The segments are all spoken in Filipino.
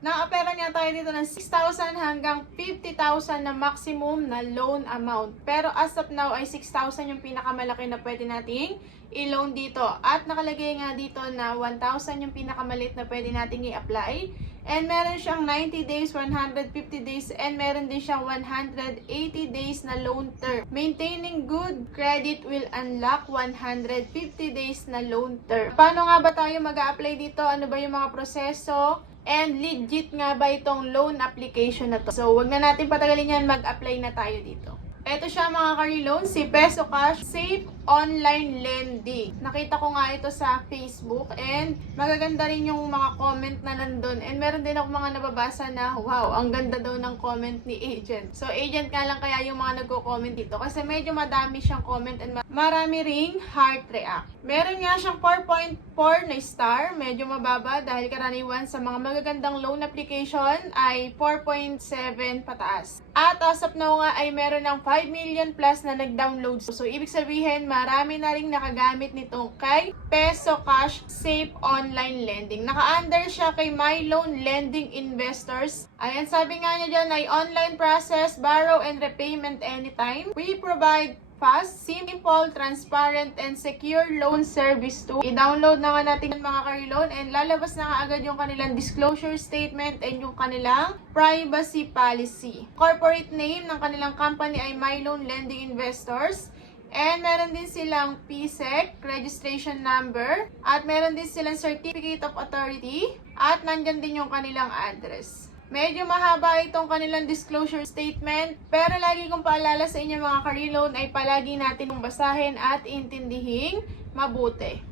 Nakapera niya tayo dito ng 6,000 hanggang 50,000 na maximum na loan amount. Pero as of now ay 6,000 yung pinakamalaki na pwede nating i-loan dito. At nakalagay nga dito na 1,000 yung pinakamaliit na pwede nating i-apply. And meron siyang 90 days, 150 days, and meron din siyang 180 days na loan term. Maintaining good credit will unlock 150 days na loan term. Paano nga ba tayo mag-a-apply dito? Ano ba yung mga proseso? And legit nga ba itong loan application na to? So, wag na natin patagalin yan, mag-apply na tayo dito. Ito siya mga ka-reloan, si Peso Cash Safe Online Lending. Nakita ko nga ito sa Facebook and magaganda rin yung mga comment na nandun. And meron din ako mga nababasa na, wow, ang ganda daw ng comment ni agent. So, agent nga lang kaya yung mga nagko-comment dito kasi medyo madami siyang comment and marami ring heart react. Meron nga siyang 4.4 na star, medyo mababa dahil karaniwan sa mga magagandang loan application ay 4.7 pataas. At as of now nga ay meron ng 5 million plus na nag-download. So, ibig sabihin, marami na rin nakagamit nitong kay Peso Cash Safe Online Lending. Naka-under siya kay My Loan Lending Investors. Ayan, sabi nga niya dyan ay online process, borrow and repayment anytime. We provide fast, simple, transparent, and secure loan service to. I-download na nga natin yung mga ka-reloan and lalabas na nga agad yung kanilang disclosure statement and yung kanilang privacy policy. Corporate name ng kanilang company ay My Loan Lending Investors. And meron din silang PSEC, registration number. At meron din silang certificate of authority. At nandyan din yung kanilang address. Medyo mahaba itong kanilang disclosure statement, pero lagi kong paalala sa inyo mga ka-reloan ay palagi natin basahin at intindihing mabuti.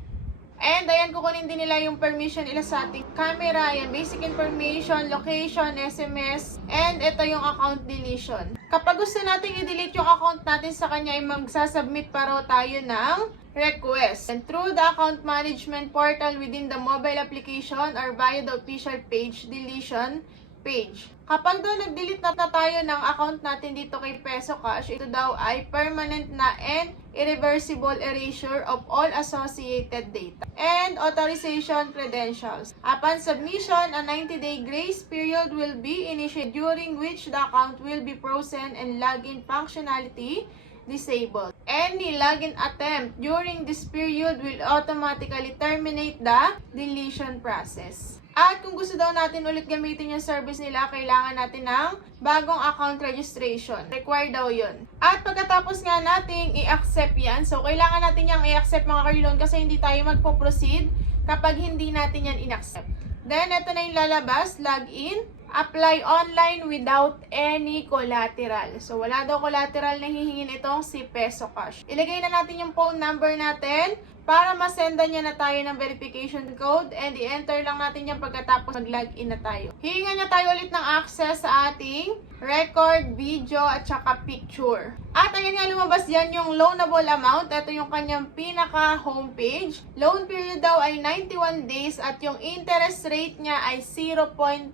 And ayan, kukunin din nila yung permission nila sa ating camera, ayan, basic information, location, SMS, and ito yung account deletion. Kapag gusto natin i-delete yung account natin sa kanya ay magsasubmit pa raw tayo ng request. And through the account management portal within the mobile application or via the official page deletion page. Kapag daw nag-delete na tayo ng account natin dito kay Peso Cash, ito daw ay permanent na and irreversible erasure of all associated data and authorization credentials. Upon submission, a 90-day grace period will be initiated during which the account will be frozen and login functionality disabled. Any login attempt during this period will automatically terminate the deletion process. At kung gusto daw natin ulit gamitin yung service nila, kailangan natin ng bagong account registration. Required daw yun. At pagkatapos nga natin i-accept yan, so kailangan natin yung i-accept mga ka-reloan kasi hindi tayo magpo-proceed kapag hindi natin yan in-accept. Then, ito na yung lalabas, login, apply online without any collateral. So, wala daw collateral na hihingin itong si Peso Cash. Ilagay na natin yung phone number natin para masendan niya na tayo ng verification code and i-enter lang natin yan pagkatapos mag-login na tayo. Hihingan niya tayo ulit ng access sa ating record, video, at saka picture. At ayan nga, lumabas dyan yung loanable amount. Ito yung kanyang pinaka-homepage. Loan period daw ay 91 days at yung interest rate niya ay 0.5%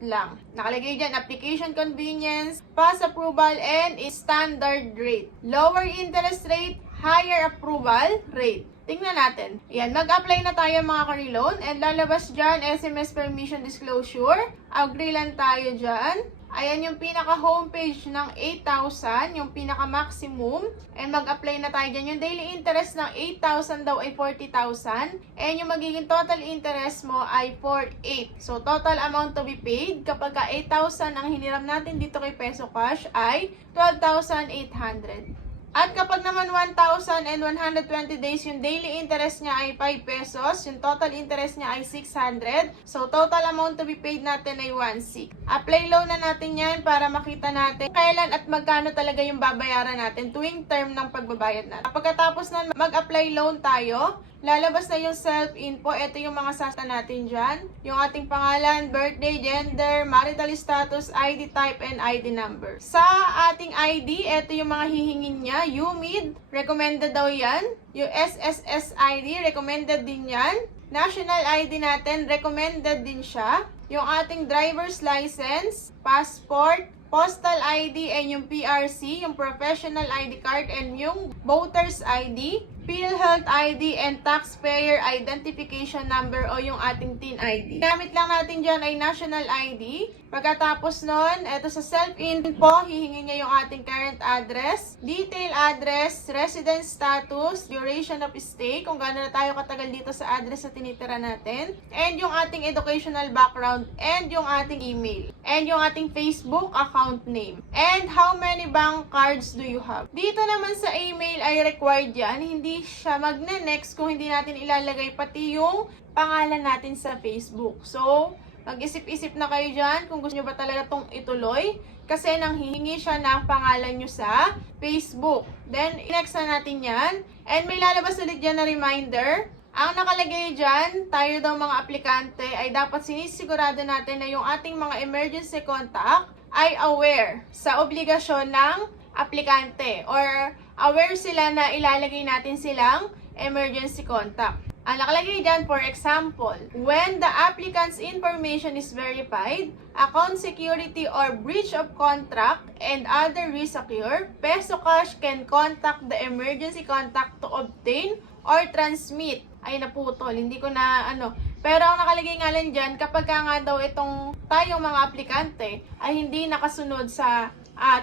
lang. Nakalagay dyan, application convenience, pass approval, and standard rate. Lower interest rate, higher approval rate. Tingnan natin. Ayan, mag-apply na tayo mga ka-reloan and lalabas dyan, SMS permission disclosure. Agree lang tayo dyan. Ayan yung pinaka-homepage ng 8,000, yung pinaka-maximum. And mag-apply na tayo dyan. Yung daily interest ng 8,000 daw ay 40,000. And yung magiging total interest mo ay 4,800. So, total amount to be paid kapag 8,000 ang hiniram natin dito kay Peso Cash ay 12,800. At kapag naman 1,000 and 120 days, yung daily interest niya ay 5 pesos, yung total interest niya ay 600. So, total amount to be paid natin ay 1,600. Apply loan na natin yan para makita natin kailan at magkano talaga yung babayaran natin tuwing term ng pagbabayad natin. Pagkatapos na mag-apply loan tayo, lalabas na yung self-info. Ito yung mga sasa natin dyan. Yung ating pangalan, birthday, gender, marital status, ID type, and ID number. Sa ating ID, ito yung mga hihingin niya. UMID, recommended daw yan. Yung SSS ID, recommended din yan. National ID natin, recommended din siya. Yung ating driver's license, passport, postal ID, and yung PRC, yung professional ID card, and yung voter's ID. PhilHealth ID and Taxpayer Identification Number o yung ating TIN ID. Gamit lang natin dyan ay National ID. Pagkatapos nun, eto sa self-info, hihingi niya yung ating current address, detail address, residence status, duration of stay, kung gaano na tayo katagal dito sa address na tinitira natin, and yung ating educational background, and yung ating email, and yung ating Facebook account name, and how many bank cards do you have. Dito naman sa email ay required yan, hindi siya magne-next kung hindi natin ilalagay pati yung pangalan natin sa Facebook. So, mag-isip-isip na kayo dyan kung gusto nyo ba talaga itong ituloy kasi nanghihingi siya ng pangalan nyo sa Facebook. Then, next na natin yan. And may lalabas ulit dyan na reminder. Ang nakalagay dyan, tayo daw mga aplikante ay dapat sinisigurado natin na yung ating mga emergency contact ay aware sa obligasyon ng aplikante or aware sila na ilalagay natin silang emergency contact. Ang nakalagay dyan, for example, when the applicant's information is verified, account security or breach of contract and other risk occur, Peso Cash can contact the emergency contact to obtain or transmit. Ay, naputol. Hindi ko na Pero ang nakalagay nga lang dyan, kapag nga daw itong tayong mga aplikante ay hindi nakasunod sa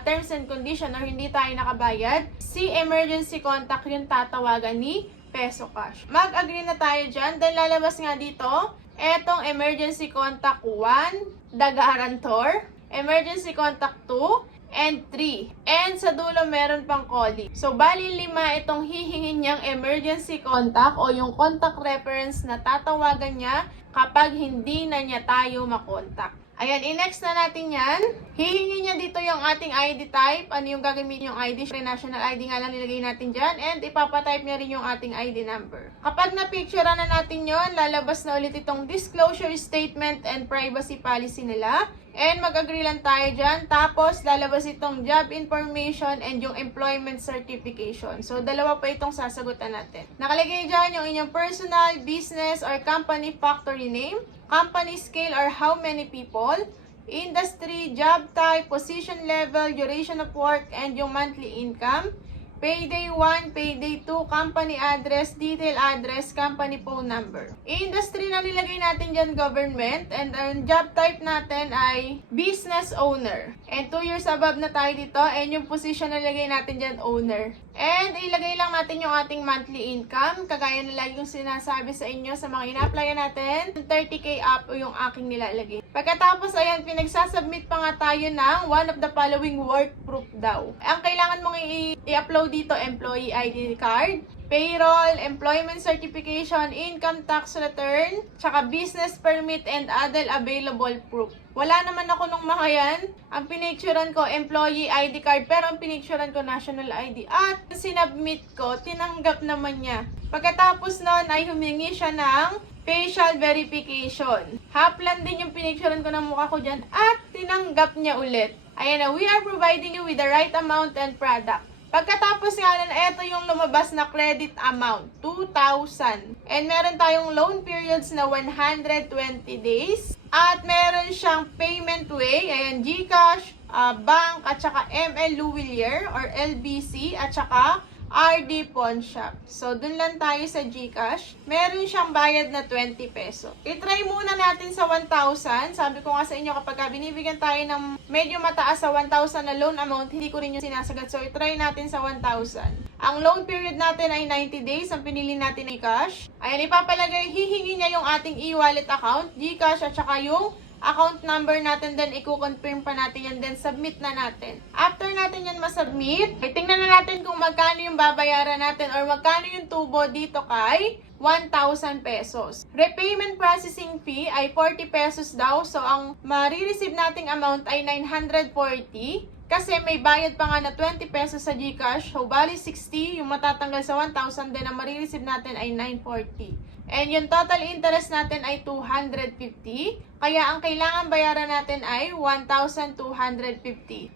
terms and condition or hindi tayo nakabayad, si emergency contact yung tatawagan ni Peso Cash. Mag-agree na tayo dyan. Dahil lalabas nga dito, etong emergency contact 1, the guarantor, emergency contact 2, and 3. And sa dulo meron pang calling. So, bali 5 itong hihingin niyang emergency contact o yung contact reference na tatawagan niya kapag hindi na niya tayo makontak. Ayan, i-next na natin yan. Hihingi niya dito yung ating ID type. Ano yung gagamitin yung ID? National ID nga lang nilagay natin dyan. And ipapatype niya rin yung ating ID number. Kapag na-picturean na natin yon, lalabas na ulit itong disclosure statement and privacy policy nila. And mag-agree lang tayo dyan. Tapos, lalabas itong job information and yung employment certification. So, dalawa pa itong sasagutan natin. Nakalagay dyan yung inyong personal, business, or company factory name, company scale or how many people, industry, job type, position level, duration of work, and yung monthly income, payday 1, payday 2, company address, detail address, company phone number. Industry na nilagay natin dyan, government, and ang job type natin ay business owner. And 2 years above na tayo dito, and yung position na nilagay natin dyan, owner. And ilagay lang natin yung ating monthly income, kagaya na lagi yung sinasabi sa inyo sa mga ina-applyan natin, 30k up yung aking nilalagay. Pagkatapos, ayan, pinagsasubmit pa nga tayo ng one of the following work proof daw. Ang kailangan mong i-upload dito, employee ID card, payroll, employment certification, income tax return, tsaka business permit and other available proof. Wala naman ako nung mga yan. Ang pinicturean ko, employee ID card, pero ang pinicturean ko, national ID. At sinubmit ko, tinanggap naman niya. Pagkatapos nun ay humingi siya ng facial verification. Haplan din yung pinicturean ko ng mukha ko dyan at tinanggap niya ulit. Ayan na, we are providing you with the right amount and product. Pagkatapos nga na, ito yung lumabas na credit amount, 2,000. And meron tayong loan periods na 120 days. At meron siyang payment way, ayan, GCash, bank, at saka ML Louvillier or LBC, at saka RD Pawn Shop. So, dun lang tayo sa GCash. Meron siyang bayad na 20 peso. I-try muna natin sa 1,000. Sabi ko nga sa inyo, kapag binibigyan tayo ng medyo mataas sa 1,000 na loan amount, hindi ko rin yung sinasagat. So, i-try natin sa 1,000. Ang loan period natin ay 90 days. Ang pinili natin ay cash. Ayan, ipapalagay, hihingi niya yung ating e-wallet account, GCash, at saka yung account number natin, then i-confirm pa natin yan, then submit na natin. After natin yan masubmit, tingnan na natin kung magkano yung babayaran natin or magkano yung tubo dito kay 1,000 pesos. Repayment processing fee ay 40 pesos daw. So, ang marireceive nating amount ay 940. Kasi may bayad pa nga na 20 pesos sa GCash. So, bali 60. Yung matatanggal sa 1,000, then ang marireceive natin ay 940. And yung total interest natin ay 250. Kaya ang kailangan bayaran natin ay 1,250.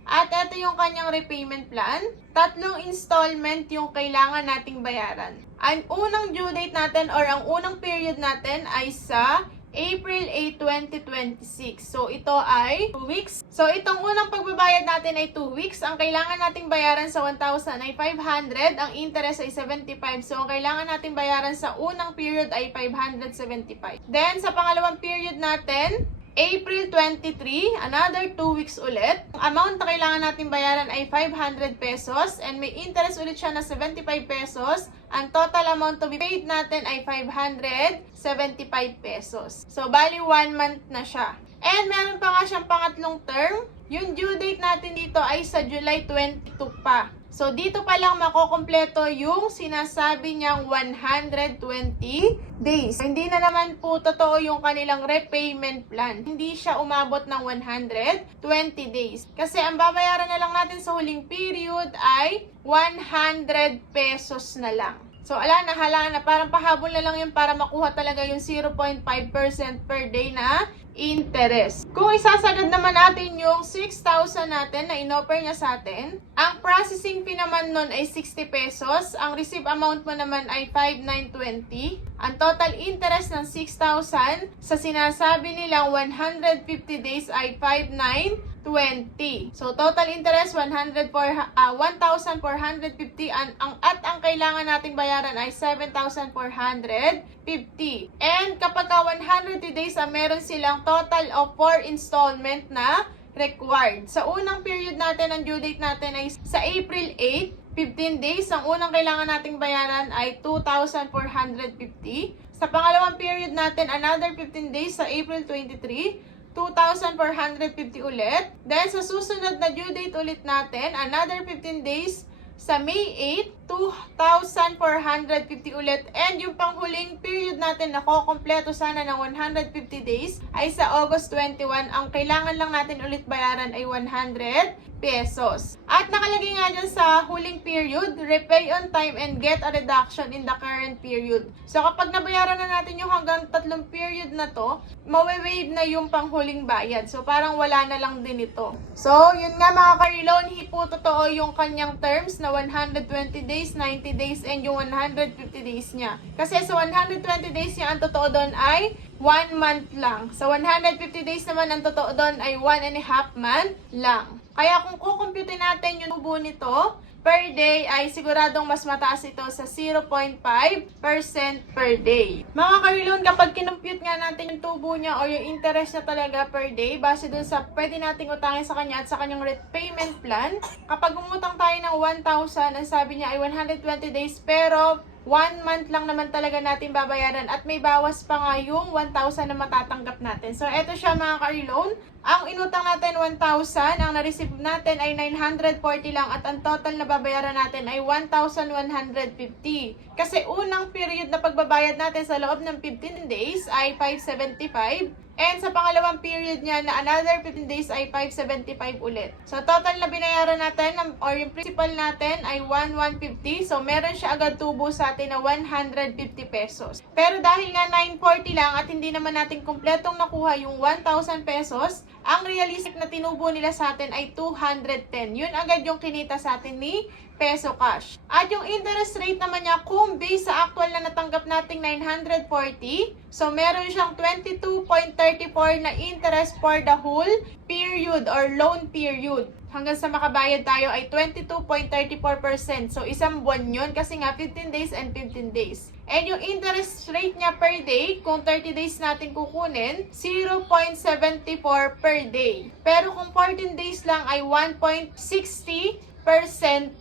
At ito yung kanyang repayment plan. 3 installment yung kailangan nating bayaran. Ang unang due date natin or ang unang period natin ay sa April 8, 2026. So, ito ay 2 weeks. So, itong unang pagbabayad natin ay 2 weeks. Ang kailangan nating bayaran sa 1,000 ay 500. Ang interest ay 75. So, ang kailangan nating bayaran sa unang period ay 575. Then, sa pangalawang period natin, April 23, another 2 weeks ulit. Ang amount na kailangan natin bayaran ay 500 pesos and may interest ulit siya na 75 pesos. Ang total amount to be paid natin ay 575 pesos. So, bali 1 month na siya. And meron pa nga siyang pangatlong term. Yung due date natin dito ay sa July 22 pa. So, dito pa lang makokompleto yung sinasabi niyang 120 days. Hindi na naman po totoo yung kanilang repayment plan. Hindi siya umabot ng 120 days. Kasi ang babayaran na lang natin sa huling period ay 100 pesos na lang. So, hala na parang pahabol na lang yun para makuha talaga yung 0.5% per day na interest. Kung isasagad naman natin yung 6,000 natin na inoffer niya sa atin, ang processing fee naman nun ay 60 pesos. Ang receive amount mo naman ay 5,920. Ang total interest ng 6,000 sa sinasabi nilang 150 days ay 5,920. So, total interest 1,450 at ang kailangan nating bayaran ay 7,450. And kapag 100 days, meron silang total of 4 installment na required. Sa unang period natin, ang due date natin ay sa April 8, 15 days. Ang unang kailangan nating bayaran ay 2,450. Sa pangalawang period natin, another 15 days sa April 23, 2,450 ulit. Then, sa susunod na due date ulit natin, another 15 days sa May 8, 2,450 ulit. And yung panghuling period natin na kukompleto sana ng 150 days ay sa August 21. Ang kailangan lang natin ulit bayaran ay 100 pesos. At nakalagay nga dyan sa huling period, repay on time and get a reduction in the current period. So kapag nabayaran na natin yung hanggang 3 period na to, mawe-waive na yung panghuling bayad. So parang wala na lang din ito. So yun nga mga ka-reloan, hindi po totoo yung kanyang terms na 120 days, 90 days, and yung 150 days niya. Kasi sa 120 days niya, ang totoo doon ay 1 month lang. Sa 150 days naman, ang totoo doon ay 1.5 month lang. Kaya kung kukumpute natin yung tubo nito, per day ay siguradong mas mataas ito sa 0.5% per day. Mga ka-reloan, kapag kinumpute nga natin yung tubo niya o yung interest niya talaga per day, base dun sa pwede nating utangin sa kanya at sa kanyang repayment plan, kapag umutang tayo ng 1,000, ang sabi niya ay 120 days, pero 1 month lang naman talaga natin babayaran at may bawas pa nga yung 1,000 na matatanggap natin. So, eto siya mga ka-reloan. Ang inutang natin 1,000, ang na-receive natin ay 940 lang at ang total na babayaran natin ay 1,150. Kasi unang period na pagbabayad natin sa loob ng 15 days ay 575. And sa pangalawang period niya na another 15 days ay 575 ulit. So total na binayaran natin or yung principal natin ay 1,150. So meron siya agad tubo sa atin na 150 pesos. Pero dahil nga 940 lang at hindi naman natin kumpletong nakuha yung 1,000 pesos, ang realistic na tinubo nila sa atin ay 210. Yun agad yung kinita sa atin ni peso cash. At yung interest rate naman niya, kung base sa actual na natanggap nating 940, so meron siyang 22.34 na interest for the whole period or loan period. Hanggang sa makabayad tayo ay 22.34%. So, isang buwan yun kasi nga 15 days and 15 days. And yung interest rate niya per day, kung 30 days natin kukunin, 0.74 per day. Pero kung 14 days lang ay 1.60%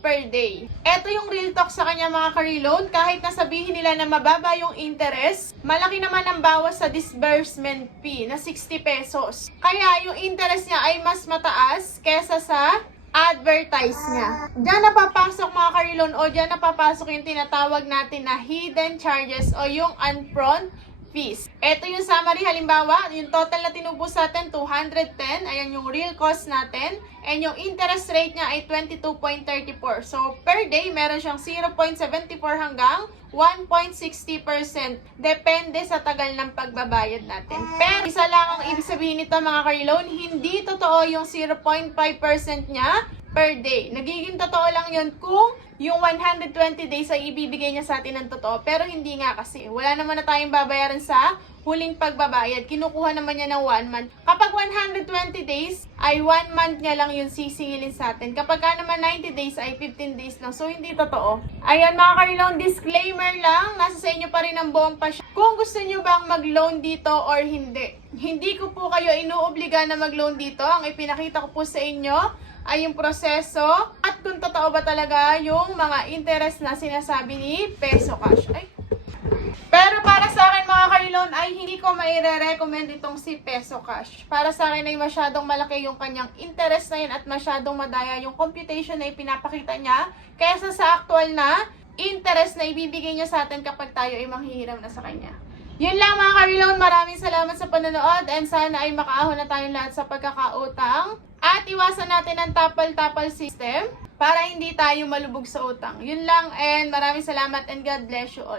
per day. Ito yung real talk sa kanya mga ka-reloan. Kahit nasabihin nila na mababa yung interest, malaki naman ang bawas sa disbursement fee na 60 pesos. Kaya yung interest niya ay mas mataas kesa sa advertise niya. Diyan napapasok mga ka-reloan o diyan napapasok yung tinatawag natin na hidden charges o yung upfront fees. Ito yung summary. Halimbawa, yung total na tinubos natin, 210. Ayan yung real cost natin. And yung interest rate niya ay 22.34. So, per day, meron siyang 0.74 hanggang 1.60%. Depende sa tagal ng pagbabayad natin. Pero, isa lang ang ibig sabihin nito mga ka-reloan, hindi totoo yung 0.5% niya per day. Nagiging totoo lang yun kung yung 120 days ay ibibigay niya sa atin ng totoo. Pero hindi nga kasi. Wala naman na tayong babayaran sa huling pagbabayad. Kinukuha naman niya ng 1 month. Kapag 120 days, ay 1 month niya lang yung sisingilin sa atin. Kapag naman 90 days, ay 15 days lang. So, hindi totoo. Ayan mga ka-loan, disclaimer lang. Nasa sa inyo pa rin ang buong pasya. Kung gusto nyo bang mag-loan dito or hindi. Hindi ko po kayo inuobliga na mag-loan dito. Ang ipinakita ko po sa inyo ay yung proseso at kung totoo ba talaga yung mga interest na sinasabi ni Peso Cash. Pero para sa akin mga ka-loan ay hindi ko maire-recommend itong si Peso Cash. Para sa akin ay masyadong malaki yung kanyang interest na yun at masyadong madaya yung computation na ipinapakita niya kaysa sa actual na interest na ibibigay niya sa atin kapag tayo ay manghihiram na sa kanya. Yun lang mga ka-loan, maraming salamat sa panonood and sana ay makaahon na tayong lahat sa pagkakautang at iwasan natin ang tapal-tapal system para hindi tayo malubog sa utang. Yun lang and maraming salamat and God bless you all.